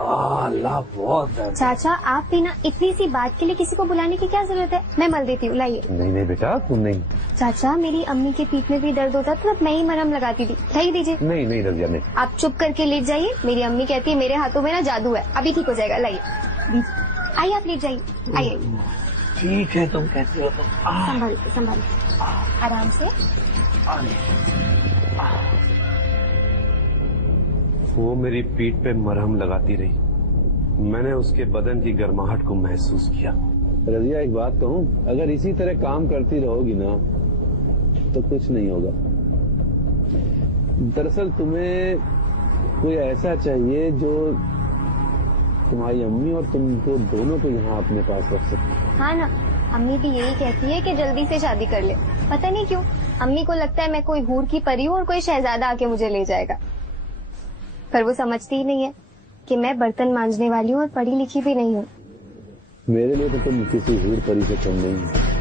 अल्लाह बहुत है। चाचा आप भी ना इतनी सी बात के लिए किसी को बुलाने की क्या जरूरत है, मैं मल देती हूँ, लाइए। नहीं नहीं बेटा तुम नहीं। चाचा मेरी अम्मी के पीठ में भी दर्द होता था तब मैं ही मरहम लगाती थी, लाइए दीजिए। नहीं नहीं रजिया नहीं। आप चुप करके लेट जाइए, मेरी अम्मी कहती है मेरे हाथों में ना जादू है, अभी ठीक हो जाएगा, लाइए आइए आप लेट जाइए, आइए। ठीक है तुम कहते हो तो। संभालिए संभालिए, आराम से। वो मेरी पीठ पे मरहम लगाती रही, मैंने उसके बदन की गर्माहट को महसूस किया। रजिया एक बात कहूं, अगर इसी तरह काम करती रहोगी ना तो कुछ नहीं होगा। दरअसल तुम्हें कोई ऐसा चाहिए जो तुम्हारी अम्मी और तुमको दोनों को यहाँ अपने पास रख सके। हाँ ना, अम्मी भी यही कहती है कि जल्दी से शादी कर ले, पता नहीं क्यों अम्मी को लगता है मैं कोई हूर की परी हूँ और कोई शहजादा आके मुझे ले जाएगा, पर वो समझती ही नहीं है कि मैं बर्तन मांजने वाली हूँ और पढ़ी लिखी भी नहीं हूँ। मेरे लिए तो तुम किसी हूर परी से कम नहीं हो।